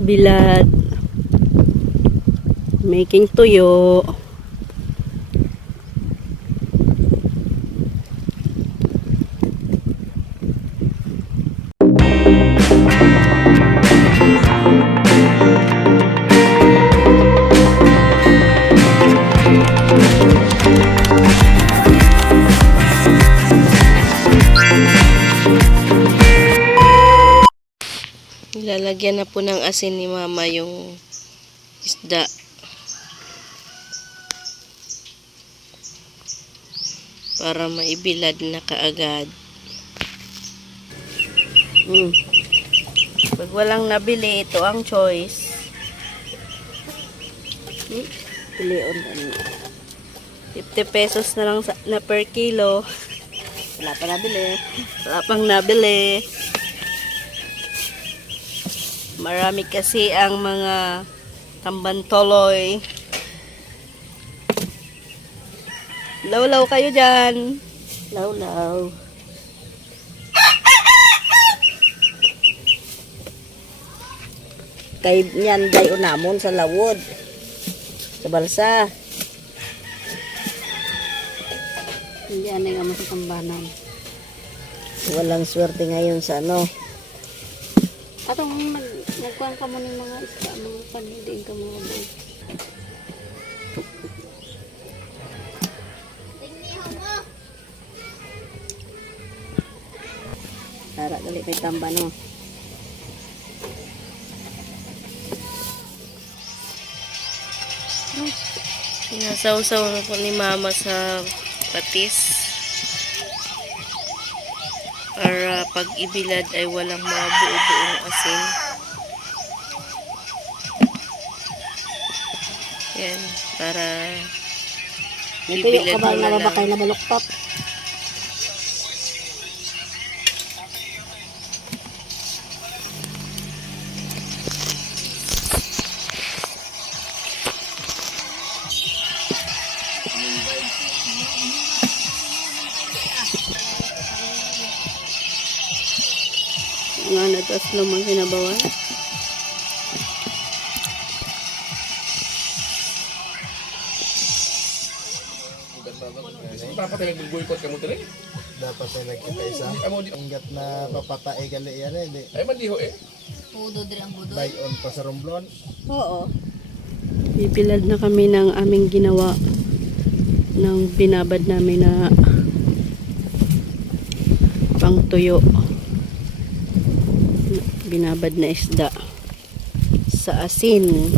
Bilad. Making tuyo. Lalagyan na po ng asin ni Mama yung isda. Para maibilad na kaagad. Pag walang nabili, ito ang choice. Pilion na. 50 pesos na lang na per kilo. Wala pa nabili. Wala pang nabili. Marami kasi ang mga tambantoloy. Law-law kayo dyan. Law-law. Kay niyan day unamon sa lawod. Sa balsa. Hindi anay nga sa tambanan. Walang swerte ngayon sa ano. Atong nagkuhan ka mo ng mga isda, mga panidig ka mga boy. Tara, gali kay tamba no. Sinasaw-saw na po ni Mama sa patis. Para pag ibilad ay walang mga buo-buong asin. Yan, para ibilad mo na lang. Na baluktot. Nga natas naman kinabawan. Papatay nag-boycott ka mo tali? Dapat ay nagkita isa. Hanggat na papatay gali yan hindi. Ay maliho eh. Pudo dire ang budoy. Buy on pa sa Romblon. Oo. Bibilad na kami ng aming ginawa ng binabad namin na pangtuyo. Binabad na isda sa asin.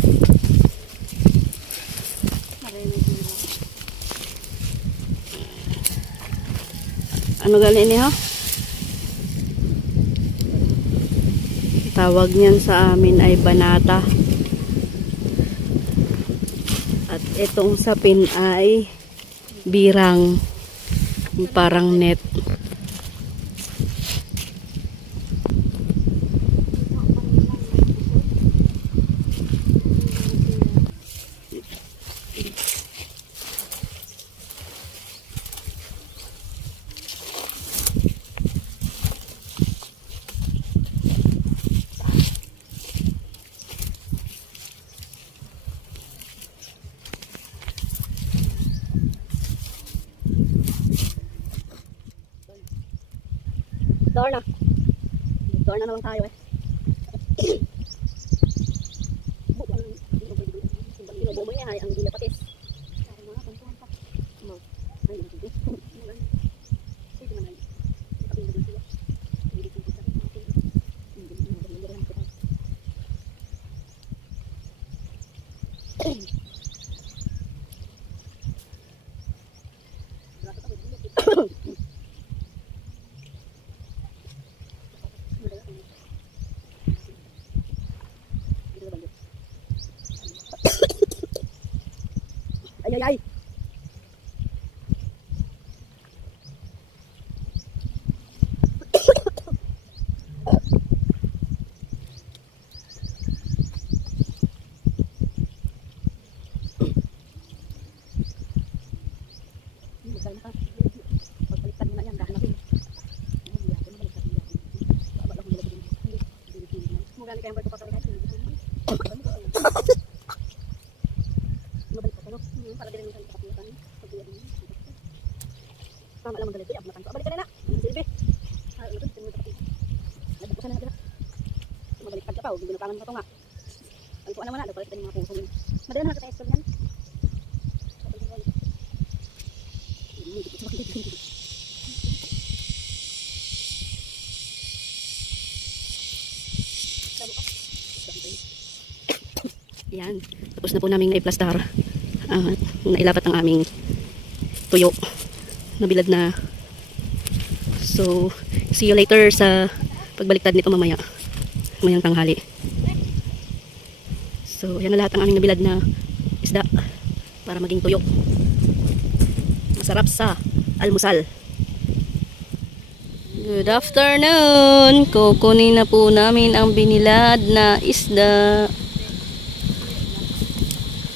Ano galing niya? Tawag niyan sa amin ay banata. At itong sapin ay birang, parang net. Door na. Door na naman tayo eh. Binubo mo niya ay ang ginapatis. Ay, ay, ay. Pagpalitan mo na yan, dahil natin. Mugani kayang barko pa kami. Mabalik pa no? Para din naman sa kapitan. Tama lang magalit. Abot na kanto. Balik ka na na. Silbi. Ay, ano to? Nagbukasan na natin. Mabalik ka pa. Binutangan pa to nga. Ang kuha naman na. Dapat kita yung mga puso. Madalan na sa yan. Yan. Tapos na po namin na-plastar. Nailapat ang aming tuyo. Nabilad na. So, see you later sa pagbaliktad nito mamaya. Mamayang tanghali. So, yan na lahat ang aming nabilad na isda para maging tuyo. Masarap sa almusal. Good afternoon! Kukunin na po namin ang binilad na isda.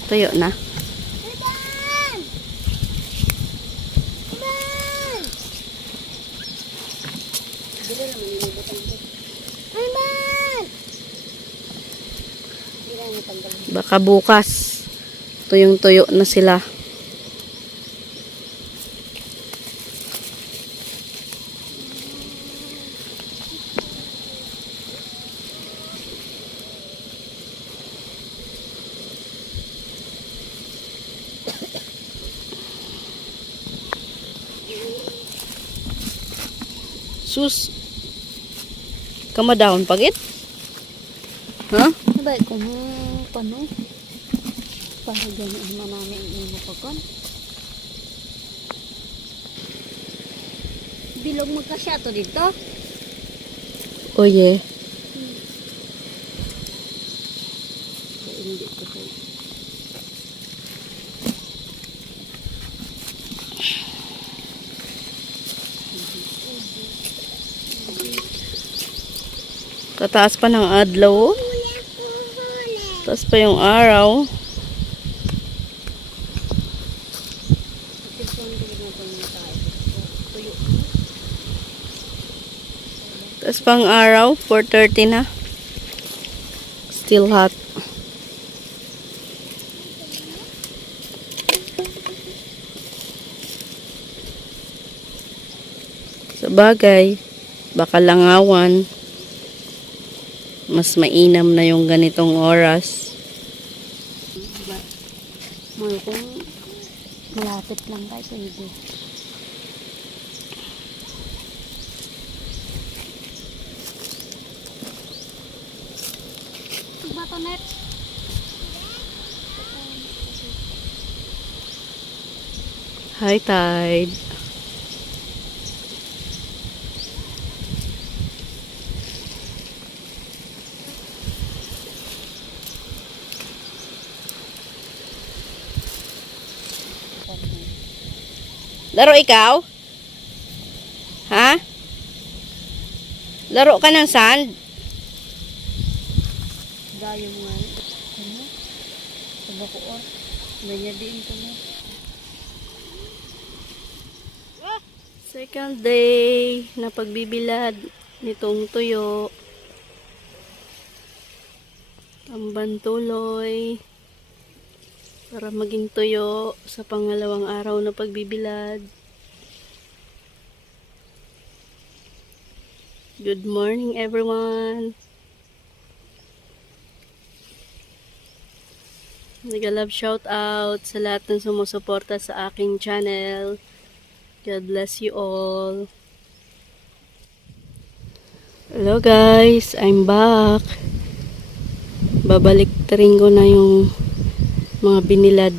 Tuyo na. Baka bukas tuyong-tuyo na sila. Sus. Kamadahon pagit? Ha? Sabay ko paano? Para ganyan manami ang imo pagkon. Bilog magkasya to dito. Oye. Hindi ko kay. Tataas pa ng adlaw. Taas pa yung araw. Taas pa ang araw. 4:30 na. Still hot. Sa bagay, baka langawan. Mas mainam na yung ganitong oras. Mga kung malapit lang tayo sa ibo. Bato net. High tide. Laro ikaw? Ha? Laro ka ng sand? Dayo nga. Ano? Sabi ko or. Ganyan din ko na. Second day na pagbibilad nitong tuyo. Tamban tuloy. Para maging tuyo sa pangalawang araw na pagbibilad. Good morning everyone. Nag-love shout out sa lahat ng sumusuporta sa aking channel. God bless you all. Hello guys, I'm back. Babalik rin ko na yung mga binilad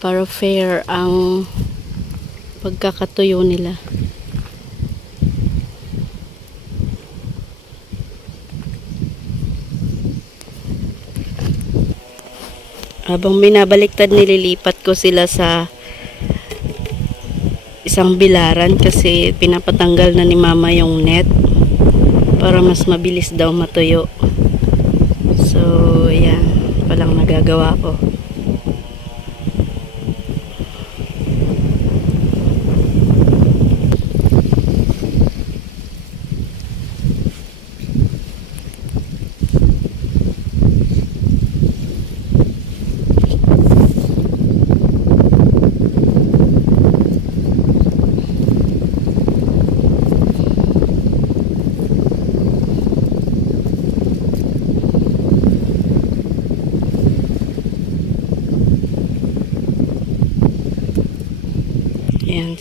para fair ang pagkakatuyo nila. Habang binabaliktad, nililipat ko sila sa isang bilaran kasi pinapatanggal na ni mama yung net para mas mabilis daw matuyo. So, yan. Palang nagagawa ko.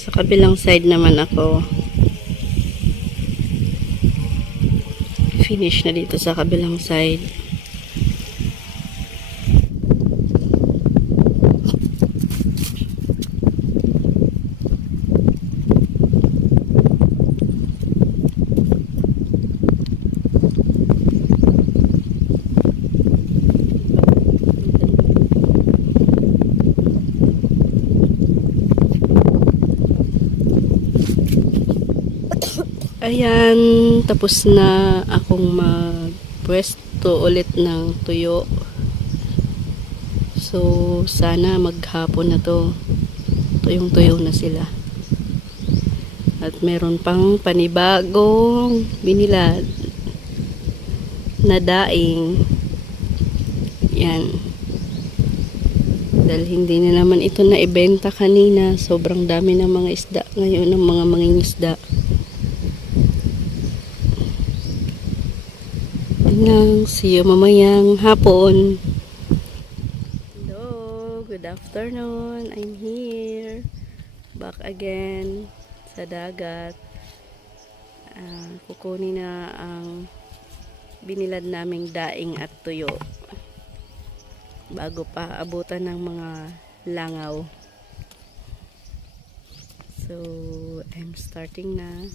Sa kabilang side naman ako. Finish na dito sa kabilang side. Ayan, tapos na akong magpwesto ulit ng tuyo. So, sana maghapon na to. Tuyong-tuyo na sila. At meron pang panibagong binilad na daing. Yan. Dahil hindi na naman ito na ibenta kanina. Sobrang dami ng mga isda ngayon, ng mga mangingisda. See you mamayang hapon. Hello, good afternoon. I'm here. Back again sa dagat. Kukunin na ang binilad naming daing at tuyo. Bago pa abutan ng mga langaw. So, I'm starting na.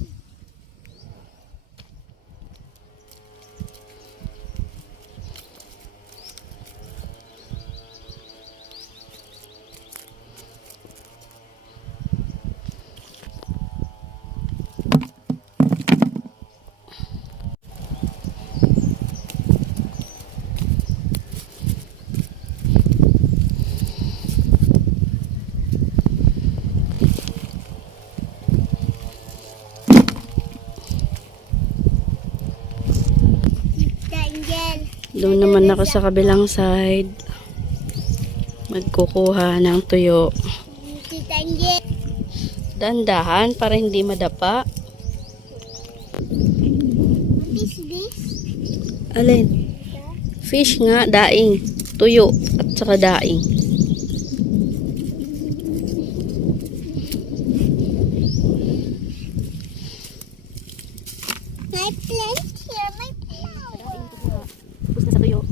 Doon naman ako sa kabilang side. Magkukuha ng tuyo. Dandahan para hindi madapa. What is this? Alin? Fish nga, daing. Tuyo at saka daing. My plant here, my flower. Tapos na sa tuyo.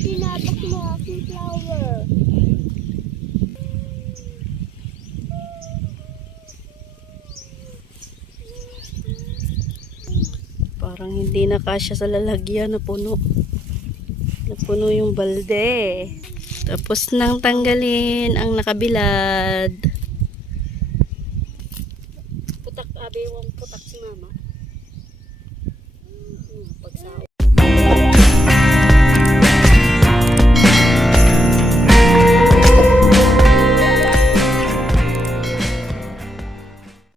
Tinapok mo aking flower. Parang hindi na kasya sa lalagyan, napuno. Napuno yung balde. Tapos nang tanggalin ang nakabilad. Putak, abe, wang putak si mama.